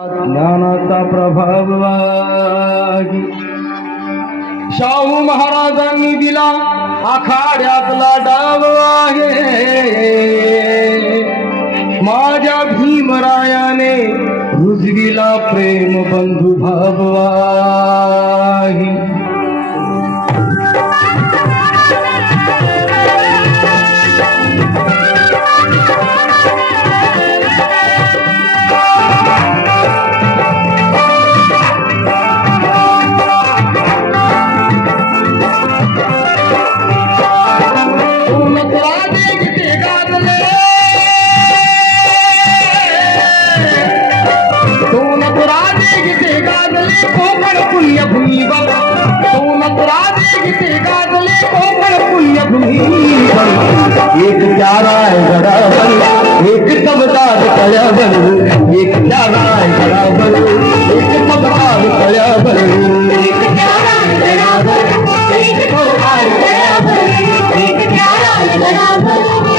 ज्ञानाचा प्रभाव वागी शाहू महाराजांनी दिला आखाड्यातला डाव आहे. माझ्या भीमरायाने रुजविला प्रेम बंधू भाव आहे. पुण्यभूमी बाबा सोनत राजे गीते गाजले कोकण पुण्यभूमी. एक प्यारा है गडावर एक तबदार कळ्यावर, एक प्यारा है गडावर एक तबदार कळ्यावर, एक प्यारा है गडावर एक तबदार कळ्यावर, एक प्यारा है गडावर